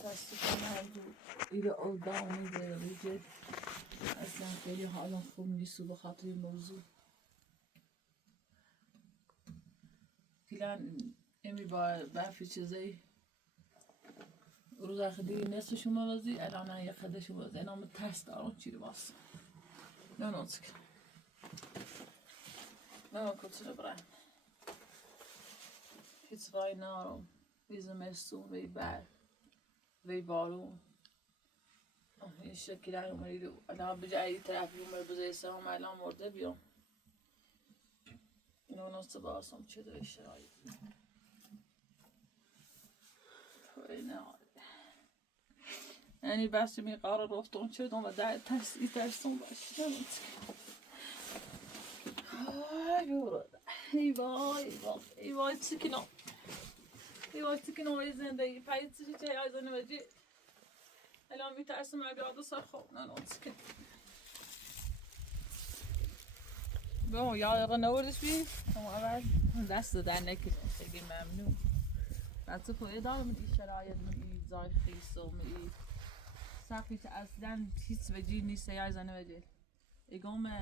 متاسفانه ایده آگاهانه زیاد اصلا خیلی حالا خوب نیست و به خاطر این موضوع کلان امی با برفی چیزایی روز آخر دیگه نصف شما بازی الان یه خده شما بازی اینا ترس دارم چی رو باست نه نوزک نه کتر برم هیچ رای نارم زمستون وی برد وی بارون این شکل های اومدی رو الان بجایی طرفی اومد بزرگ هم الان مرده بیام اینو نصف باسم چه دوی شرایط نه یعنی بس می قرار رفتم چردم و در ترسم باشه ای وای چیکینم ای وای چیکینم زندگی پایین چی از نمیدی الان میترسم اگه آدم سر خوب نه چیکین با یاد نوردش بی اما اول دست در نکردم خیلی ممنون بعد تو ادامه میدی شرایط من زای خیسو می ساقیت اصلا هیچ وجهی نیست یا زنه وجه ایگام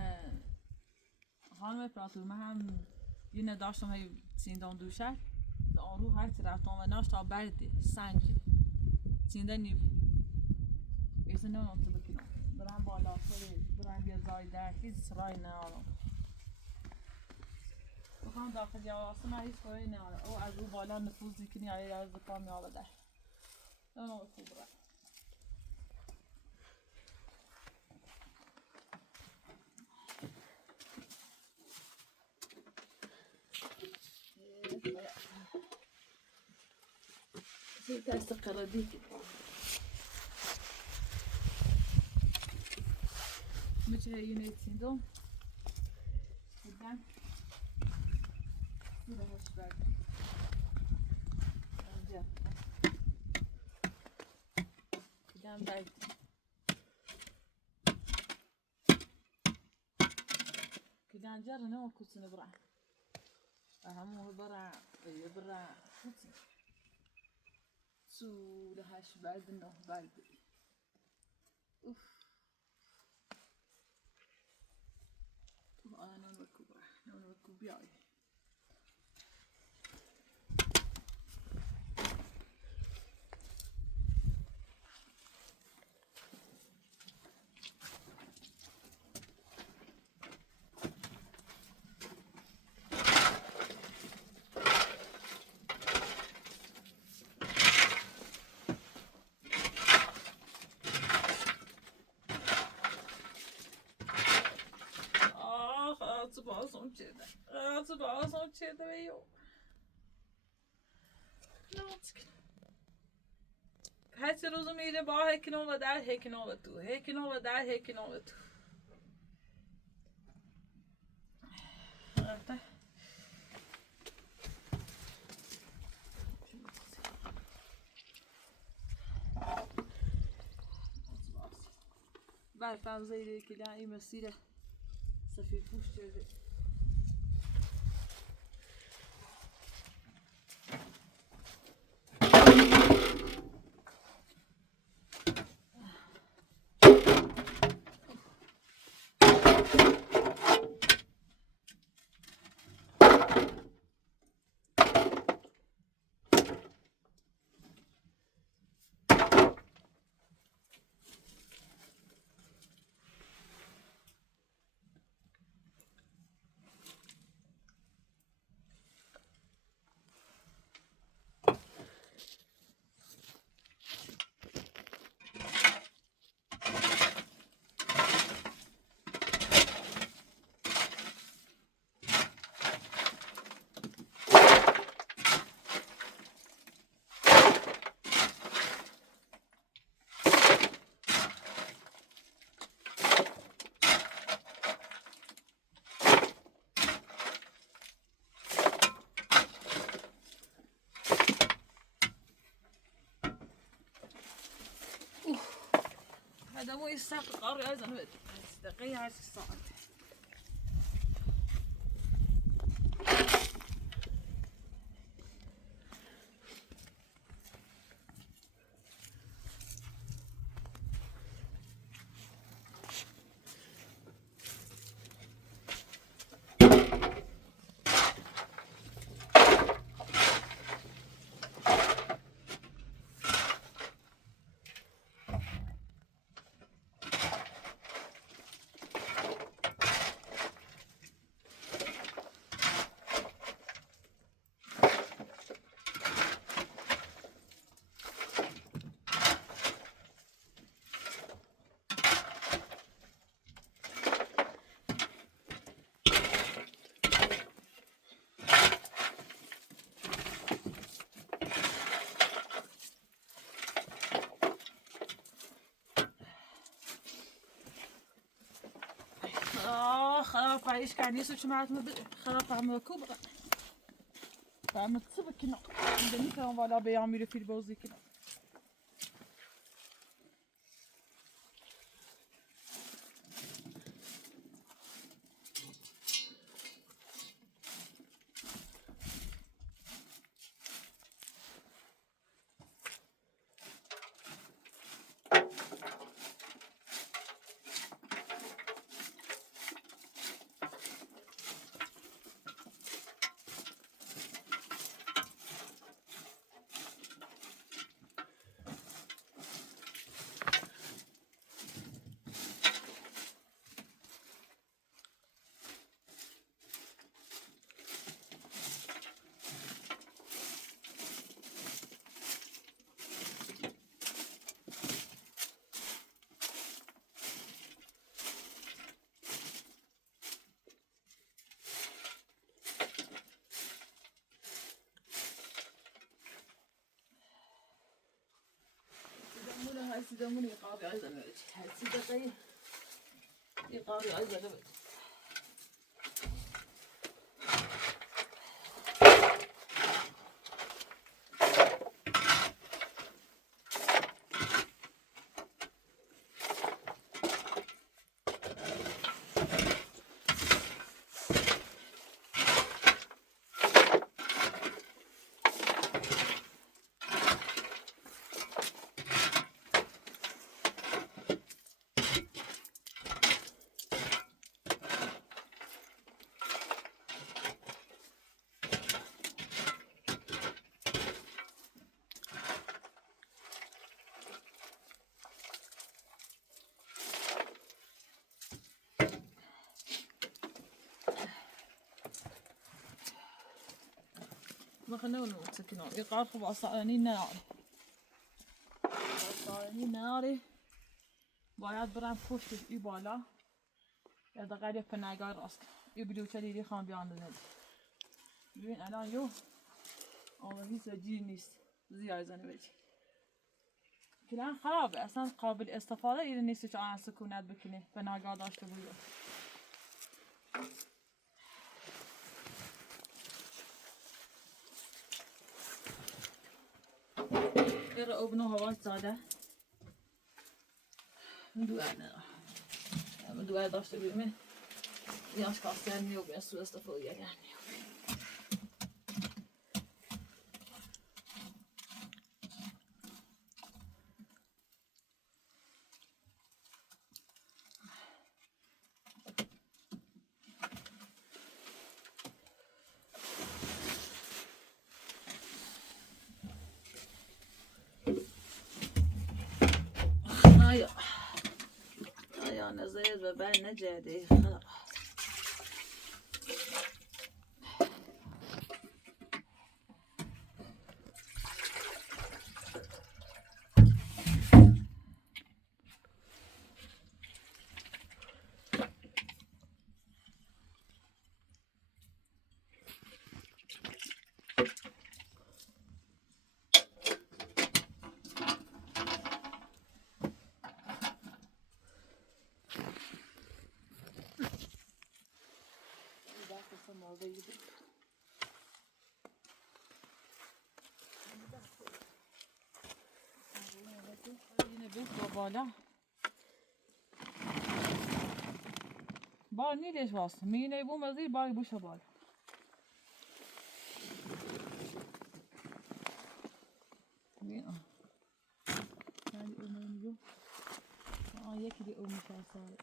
خانم پراتور من هم یه نداشتم هی سیندم دوشه آن رو هر رفتم و ناش تا برده سنگ سینده نیف ایسا نمیم تو بکنم برم بالا برم یه زای در هیچ رای نارم بخوام داخل جواسه من هیچ رای نارم او از او بالا نفوذ میکنی آیه از دکان میابه در نمیم خوب برم دست قرادی مچه یونیت سیندم بودن سوره هاش برد اینجا بودن برد کدان جار نمو کسنه برا همو برا برا کسنه سوره هاش برد نه برد اوف أنا نركب بياي Som çede ve yok. Ne olacak? Her şey uzun iyice bağ hekin ola der hekin ola tu. Hekin ola der hekin ola tu. Evet. Berfen zeyre kilen imesiyle safir puş çede. هذا مو يستحق قاري أيضا هود دقيقة هاي الساعة خراب فايش كان يسوي شمعت خراب فهم كوب فهم تصب كنا عندنا كلام ولا بيعملوا في البوزي كنا هاي سيدموني يقاري أيضا نوت هاي سيدقي يقاري أيضا نوت ما خلنا نسكنون يقار خب صارني ناري صارني ناري باید برم پشت ای بالا یا دقیقه پناهگاه راست ای بلوچه دیدی خواهم بیان دنید ببین الان یو آمدی سجیر نیست زیاد زنه بچی کلان خرابه اصلا قابل استفاده ایره نیست که آن سکونت بکنه پناهگاه داشته بوده ایره ابنو هوا ساده دوار داشته بیم یاش کاستن میو به سو استفاده یعنی آیا نزاید و بر نجده خلاص yine bir babayla بار نیدش واسه میگه بوم از این بار بوشه بار بیا هذه أمي يكدي أمي شاسارة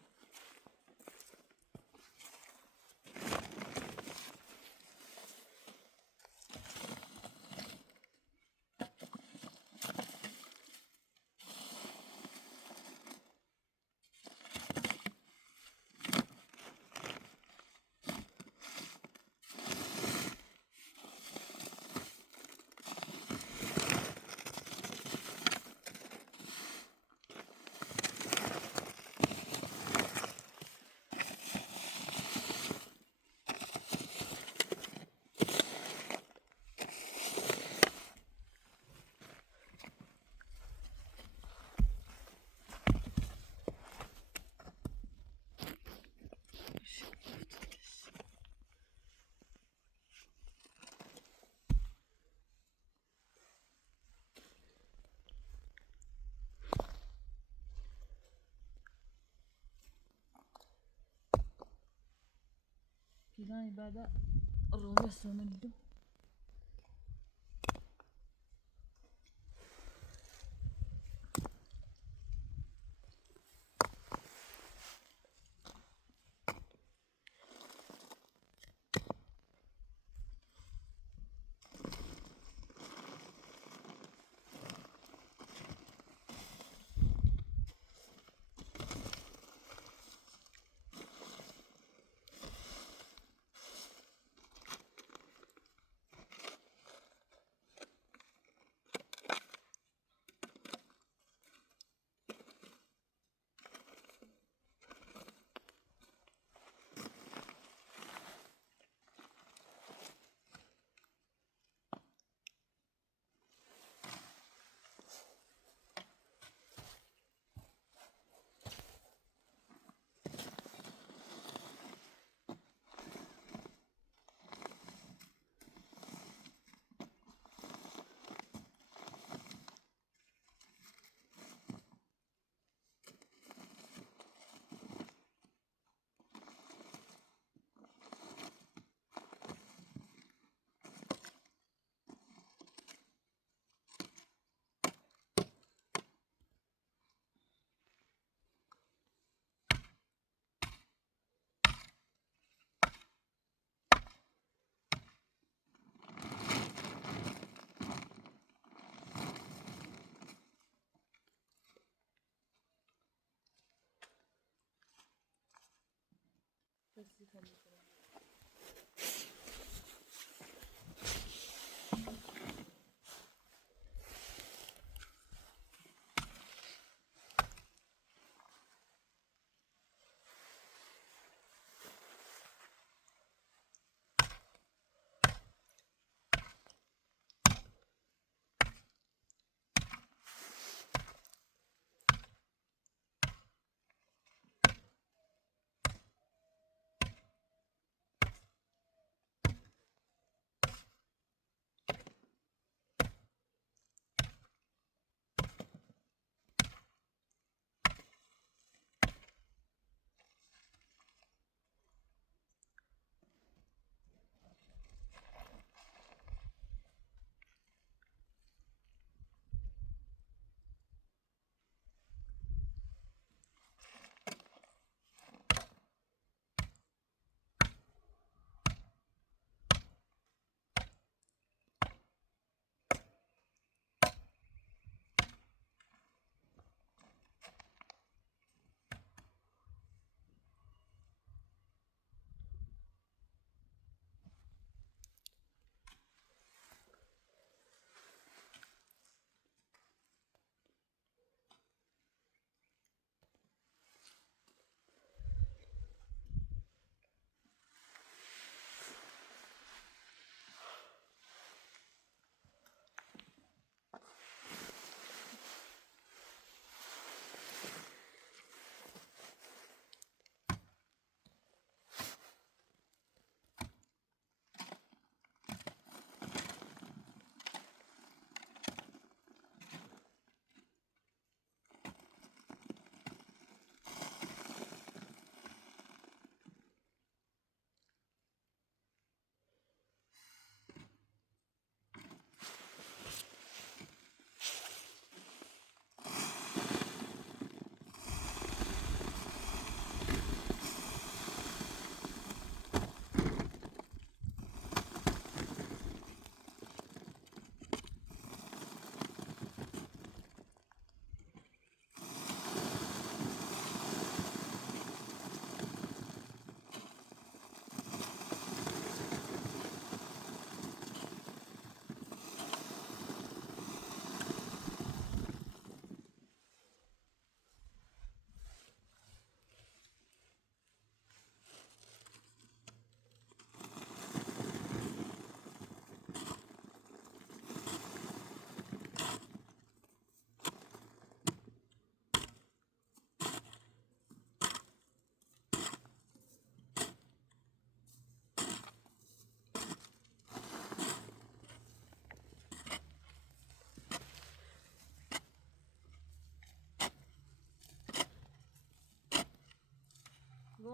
جناي بعد الروس من دو بس يخليك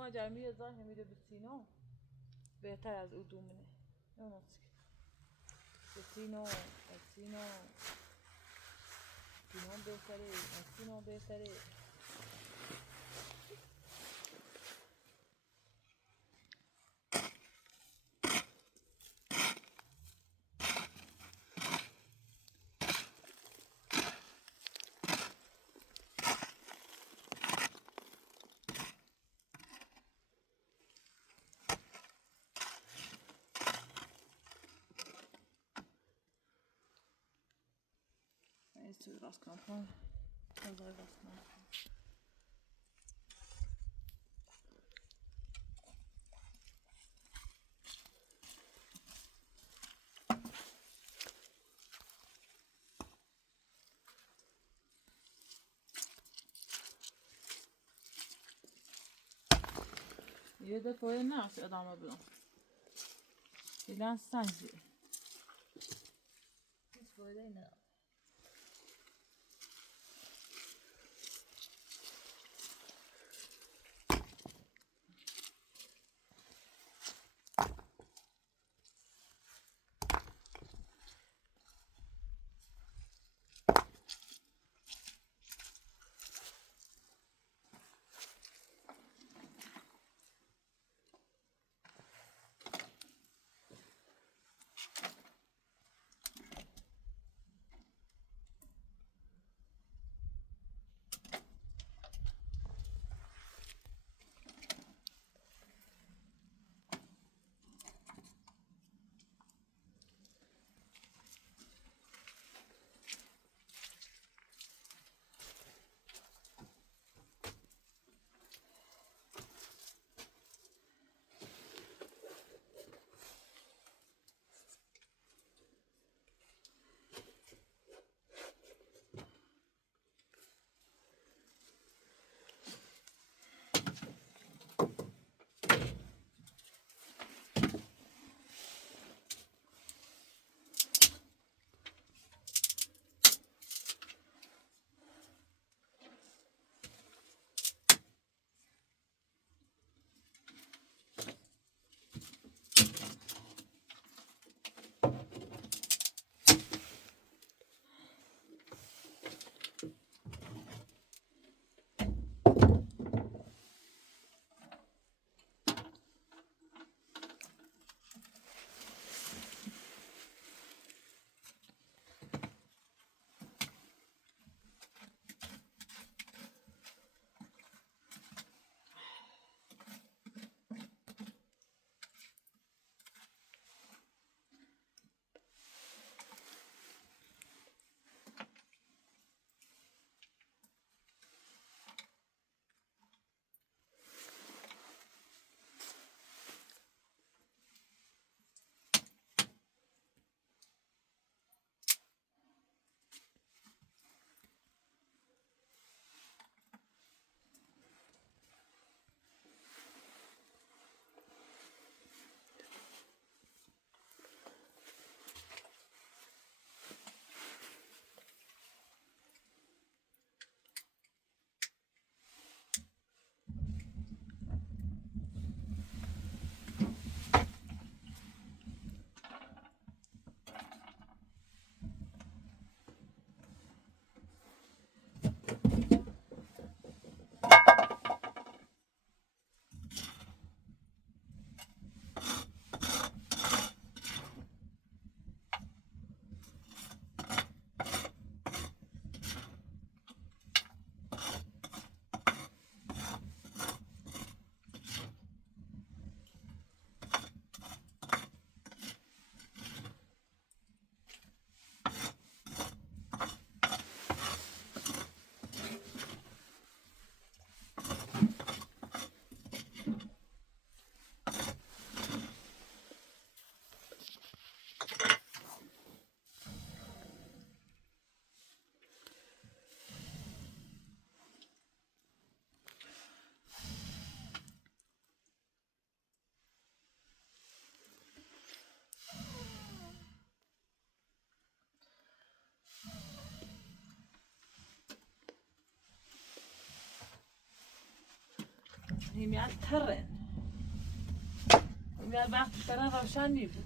قوم جاي مية ظاهر مية بالسينو بهتر از ادومینه. تینو بهتره. Jetzt zu rauskommen. Also rauskommen. یه دفعه نه ادامه بدم. فعلا سنجی. هیچ فایده نداره. Ni mi atterren. میاد وقت بیشتر روشن نیست.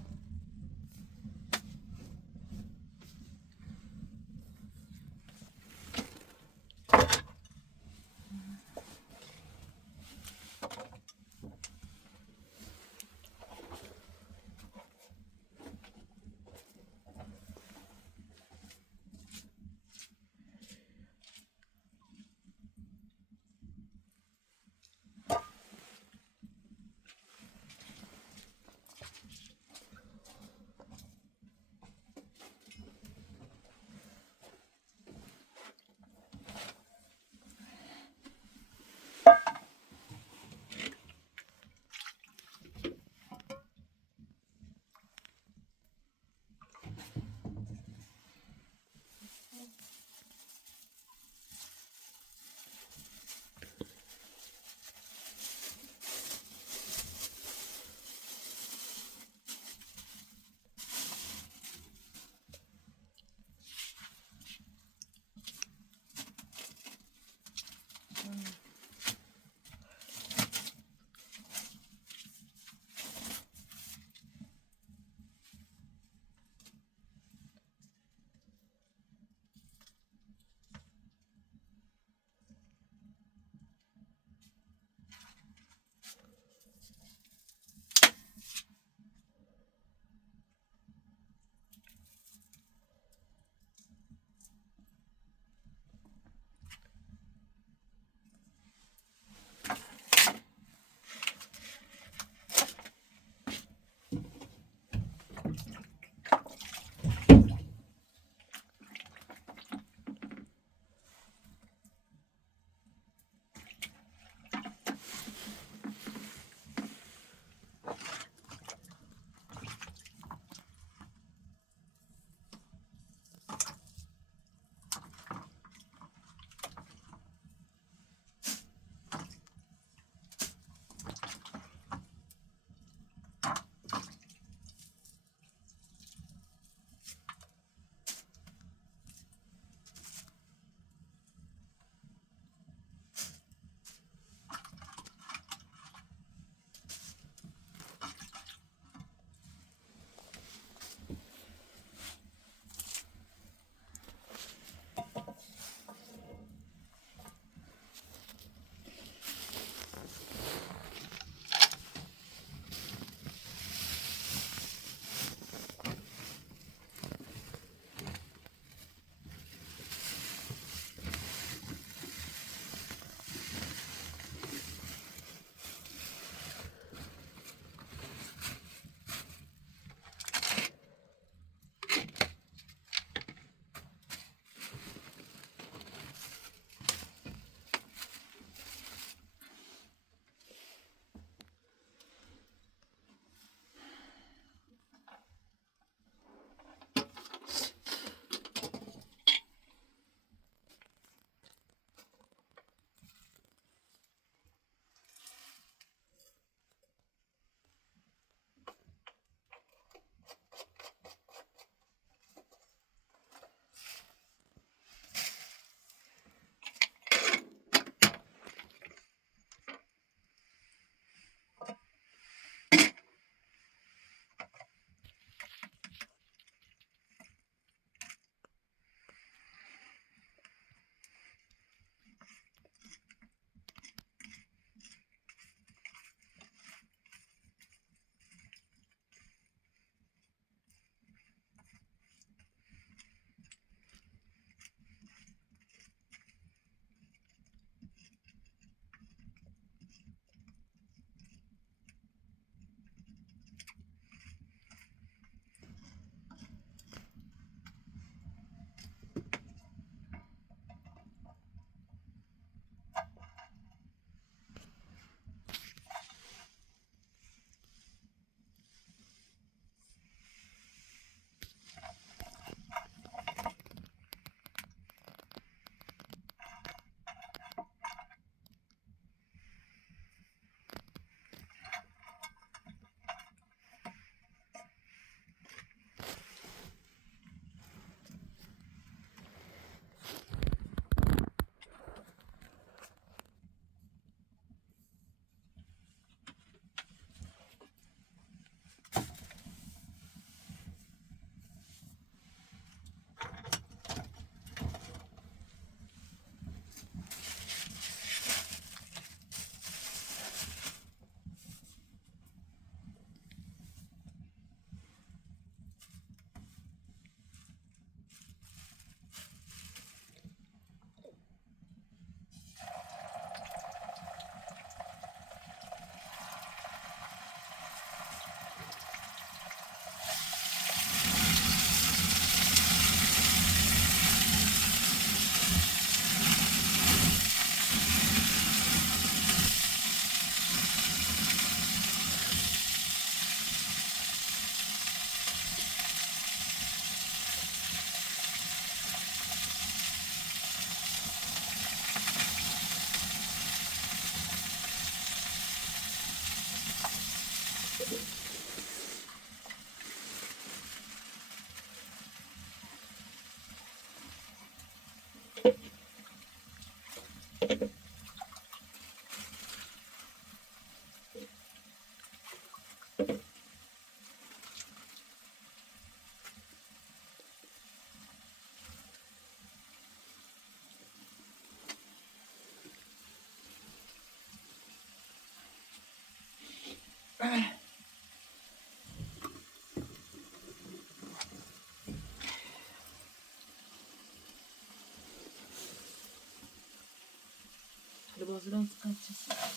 Hadi bazıdan kaçacağız.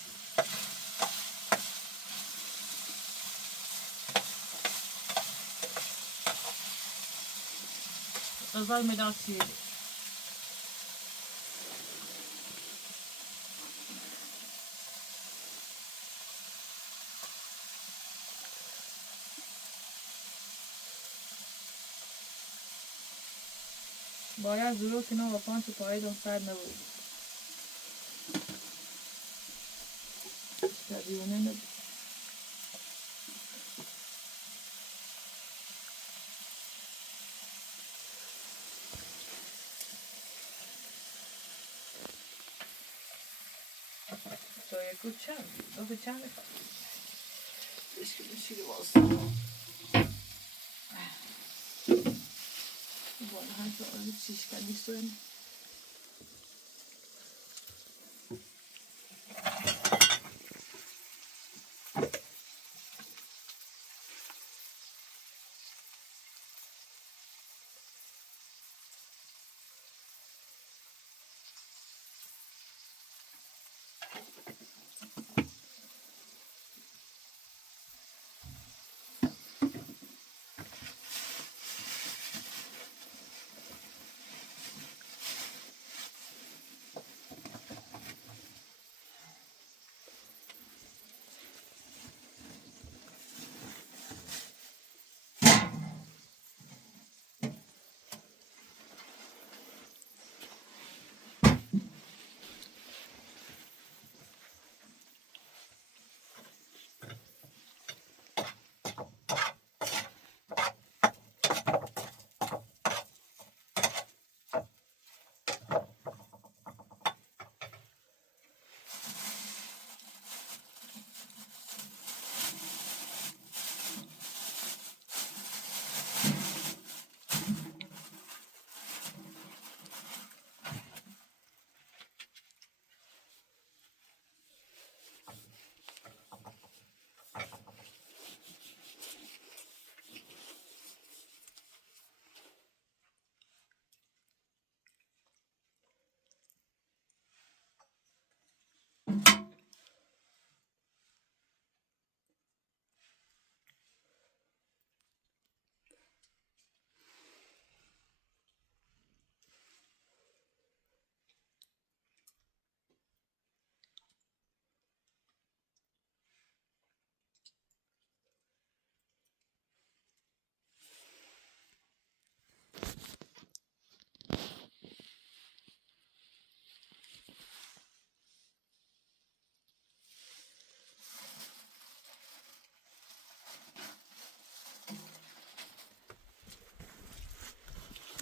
Azal medası yedi. Bayağı zor que não aponta o pai dançar na luz. Está viu, né? Só é cuchando, não cuchando. Deixa que eu mexer o osso. Bom, então a gente cisca nisso, né?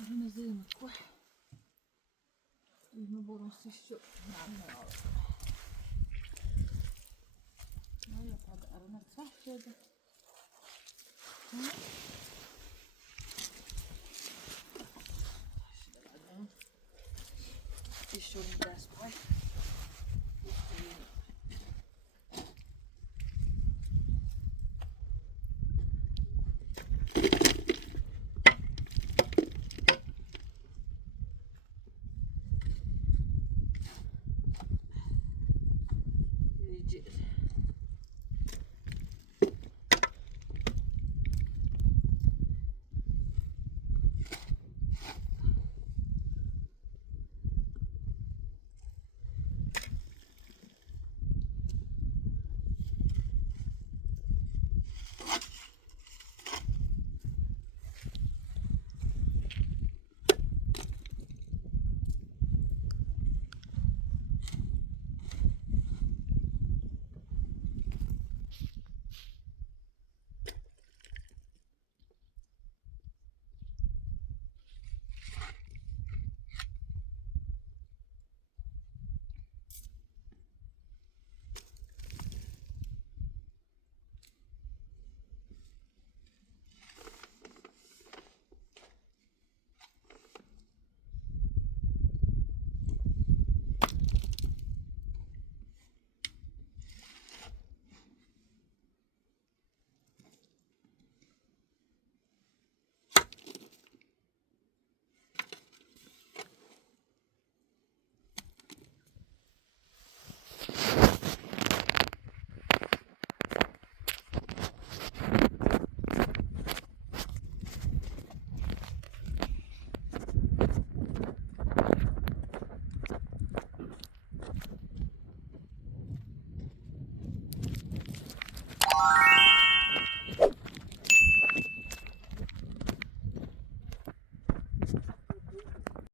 هنا زي ما تكح ما بروح الشوق نعمل هذا هذا أرنب صح كده الشوق داس باي